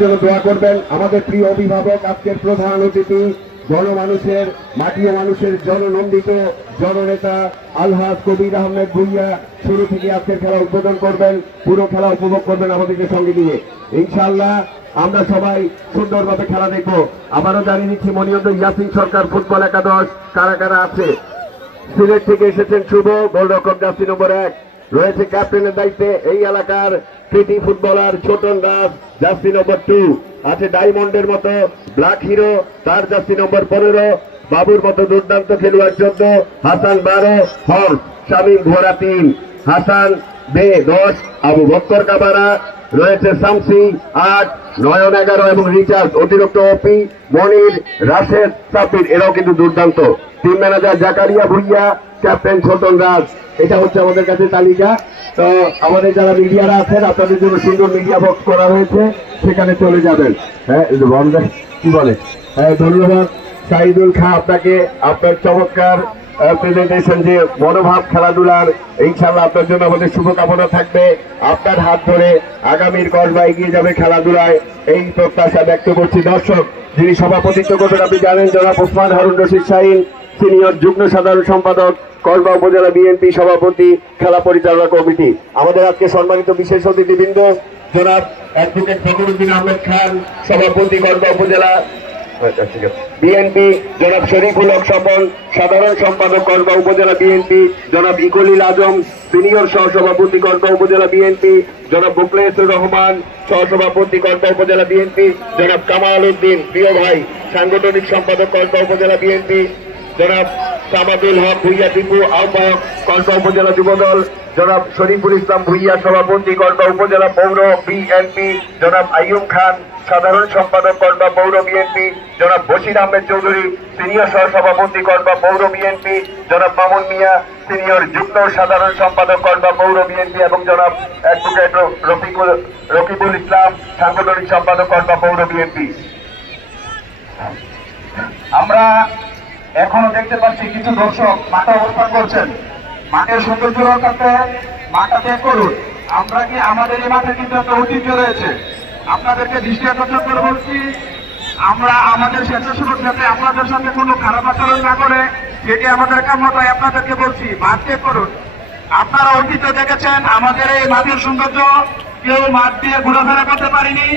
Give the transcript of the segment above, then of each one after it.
দোয়া করবেন। আমাদের প্রিয় অভিভাবক, আজকের প্রধান অতিথি, জনমানুষের মাটি ও মানুষের জননন্দিত জননেতা আলহাজ কবির আহমেদ ভুইয়া, শুরু থেকে আজকের খেলা উদ্বোধন করবেন, পুরো খেলা উপভোগ করবেন আমাদেরকে সঙ্গে নিয়ে। ইনশাআল্লাহ, আমরা সবাই সুন্দরভাবে খেলা দেখব। আবারও জানিয়ে দিচ্ছি মনিয়ন্দ ইয়াসিন সরকার ফুটবল একাদশ কারা কারা আছে? সিলেট থেকে এসেছেন শুভ, গোলরক্ষক জার্সি নম্বর এক। রয়েছে ক্যাপ্টেনের দায়িত্বে এই এলাকার কৃতি footballer Chhoton Das, jersey number two আছে ডায়মন্ডের মতো ব্ল্যাক হিরো তার জার্সি নম্বর পনেরো, বাবুর মতো দুর্দান্ত খেলোয়াড় চোদ্দ, হাসান বারো হল শামীম ঘোড়া তিন, হাসান বে দশ, আবু বক্কর কাবারা রয়েছে শামসি আট, নয়ন এগারো এবং রিচার্জ অতিরিক্ত ওপি মনির রাশেদ সাব্বির, এরাও কিন্তু দুর্দান্ত। Team manager Zakaria Bhuiyan captain Chhoton Raj, এটা হচ্ছে আমাদের কাছে তালিকা। তো আমাদের যারা মিডিয়ারা আছেন, আপনাদের জন্য সুন্দর মিডিয়া বক্স করা হয়েছে, সেখানে চলে যাবেন। হ্যাঁ কি বলে? হ্যাঁ ধন্যবাদ। শাহিদুল খা আপনাকে আপনার চমৎকার প্রেজেন্টেশন যে মনোভাব, খেলাধুলার ইনশাল্লাহ আপনার জন্য আমাদের শুভকামনা থাকবে। আপনার হাত ধরে আগামীর কসবা এগিয়ে যাবে খেলাধুলায়। এই প্রত্যাশা ব্যক্ত করছি। দর্শক, যিনি সভাপতিত্ব করবেন, আপনি জানেন জনাব ওসমান হারুন রশিদ শাহিন। সিনিয়র যুগ্ম সাধারণ সম্পাদক, কসবা উপজেলা বিএনপি সভাপতি, খেলা পরিচালনা কমিটি। আমাদের আজকে সম্মানিত বিশেষ অতিথিবৃন্দ, জনাব অ্যাডভোকেট ফখরুদ্দিন আহমেদ খান, সভাপতি কসবা উপজেলা বিএনপি, জনাব শরীফুল হক স্বপন, সাধারণ সম্পাদক কসবা উপজেলা বিএনপি, জনাব ইকলিল আজম, সিনিয়র সহসভাপতি কসবা উপজেলা বিএনপি, জনাব বুকলেসুর রহমান, সহসভাপতি কসবা উপজেলা বিএনপি, জনাব কামাল উদ্দিন, প্রিয় ভাই, সাংগঠনিক সম্পাদক কসবা উপজেলা বিএনপি জনাব সামাদুল হক ভুইয়া টিপু, আহ্বায়ক কসবা উপজেলা যুবদল, জনাব শরীফুল ইসলাম ভুইয়া সভাপতি কসবা উপজেলা পৌর বিএনপি, জনাব আইয়ুব খান, সাধারণ সম্পাদক কসবা পৌর বিএনপি, জনাব বশির আহমেদ চৌধুরী, সিনিয়র সহ সহসভাপতি কসবা পৌর বিএনপি, জনাব মামুন মিয়া, সিনিয়র যুগ্ম সাধারণ সম্পাদক কসবা পৌর বিএনপি এবং জনাব অ্যাডভোকেট রফিকুল, রকিবুল ইসলাম, সাংগঠনিক সম্পাদক কসবা পৌর বিএনপি। আমরা এখনও দেখতে পাচ্ছি কিছু দর্শক মাঠে অবস্থান করছেন। মাঠের সৌন্দর্য রক্ষার্থে মাঠটা ত্যাগ করুন। আমরা কি আমাদের এই মাঠে কিন্তু একটা ঐতিহ্য রয়েছে। আপনাদেরকে দৃষ্টি আকর্ষণ করে বলছি, আমরা আমাদের স্বেচ্ছাসেবক যাতে আপনাদের সাথে কোনো খারাপ আচরণ না করে, সেটি আমাদের কাম্য, তাই আপনাদেরকে বলছি, মাঠ ত্যাগ করুন। আপনারা ঐতিহ্য দেখেছেন আমাদের এই মাঠের সৌন্দর্য, কেউ মাঠ দিয়ে ঘোরাফেরা করতে পারিনি।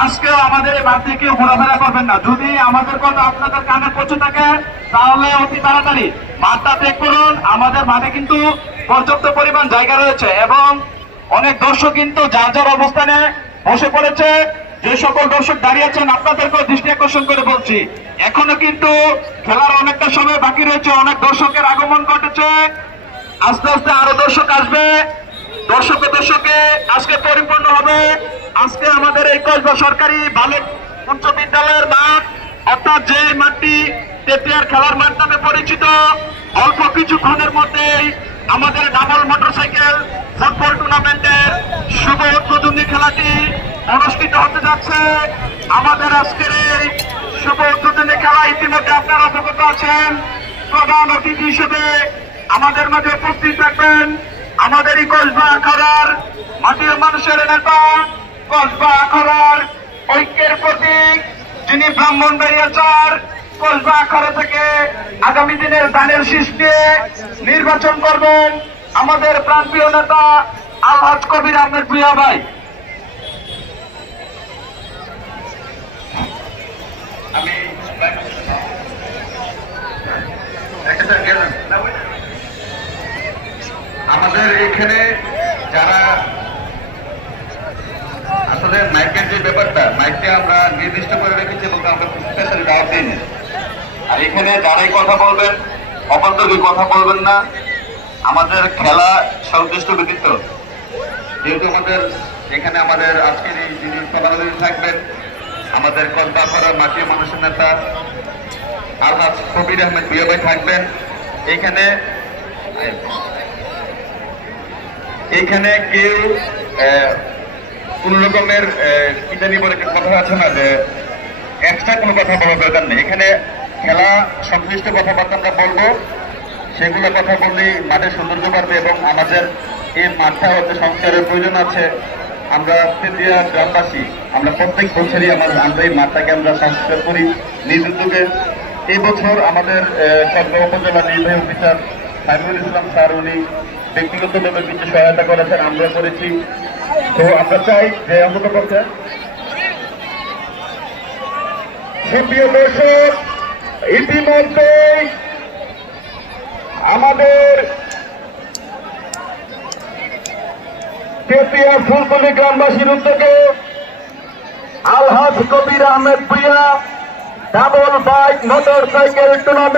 আজকেও আমাদের দিয়ে কেউ ঘোরাফেরা করবেন না। যদি আমাদের কথা আপনাদের কানে পৌঁছে থাকে, তাহলে অতি তাড়াতাড়ি মাঠটা ত্যাগ করুন। আমাদের মাঠে কিন্তু পর্যাপ্ত পরিমাণ জায়গা রয়েছে এবং অনেক দর্শক কিন্তু যার যার অবস্থানে বসে পড়েছে। যে সকল দর্শক দাঁড়িয়ে আছেন, আপনাদেরকেও দৃষ্টি আকর্ষণ করে বলছি, এখনও কিন্তু খেলার অনেকটা সময় বাকি রয়েছে। অনেক দর্শকের আগমন ঘটেছে। আস্তে আস্তে আরও দর্শক আসবে। দর্শকে দর্শকে, আজকে পরিপূর্ণ হবে। আজকে আমাদের এই কসবা সরকারি বালক উচ্চ বিদ্যালয়ের মাঠ, অর্থাৎ যে মাঠটি তেপিয়ার খেলার মাঠ নামে পরিচিত, অল্প কিছুক্ষণের মধ্যেই আমাদের ডাবল মোটরসাইকেল ফুটবল টুর্নামেন্টের শুভ উদ্বোধনী খেলাটি অনুষ্ঠিত হতে যাচ্ছে। আমাদের আজকের এই শুভ উদ্বোধনী খেলা ইতিমধ্যে আপনারা অবগত আছেন প্রধান অতিথি হিসেবে আমাদের মাঝে উপস্থিত থাকবেন আমাদের এই কসবা আখড়ার মাটির মানুষের নেতা, কসবা আখড়ার ঐক্যের প্রতীক যিনি ব্রাহ্মণ বেরিয়েছেন, কসবা আখড়া থেকে আগামী দিনের দানের সৃষ্টি নির্বাচন করবেন আমাদের প্রান্তীয় নেতা আলহাজ কবির আহমেদ ভুইয়া ভাই আমি একটা গেলাম। আমাদের এখানে যারা আসলে মাইকের যে ব্যাপারটা মাইকটা আমরা নির্দিষ্ট করে রেখেছি এবং আমরা স্পেশালি দাওয়াত দিইনি। আর এখানে যারাই কথা বলবেন অবান্তরী কথা বলবেন না, আমাদের খেলা সংশ্লিষ্ট ব্যতীত। যেহেতু আমাদের এখানে আমাদের আজকের এই যিনি অতিথি থাকবেন, আমাদের কলকাতার মাটির মানুষের নেতা আলহাজ কবির আহমেদ বিয়ে থাকবেন। এখানে এইখানে কেউ কোন রকমের কি বলে কথা আছে না যে এক্সট্রা কোনো কথা বলার দরকার নেই। এখানে খেলা, সংশ্লিষ্ট কথাবার্তা আমরা বলব। সেগুলো কথা বললেই মাঠের সৌন্দর্য বাড়বে এবং আমাদের এই মাঠটা হচ্ছে সংস্কারের প্রয়োজন আছে। আমরা তেতিয়া গ্রামবাসী, আমরা প্রত্যেক বছরই আমাদের আমরা এই মাঠটাকে আমরা সংস্কার করি নিজ উদ্যোগে। এই বছর আমাদের চট্টগ্রাম উপজেলা নির্বাহী অফিসার সাইমুল ইসলাম স্যার, উনি ব্যক্তিগতভাবে কিছু সহায়তা করেছেন আমরা করেছি। তো আমরা চাই যে অন্তত করতে। সুপ্রিয় দর্শক, ইতিমধ্যে আমাদের তেতিয়া ফুলতলি গ্রামবাসীর উদ্যোগে Alhaj Kabir Ahmed Priya double bike motorcycle tournament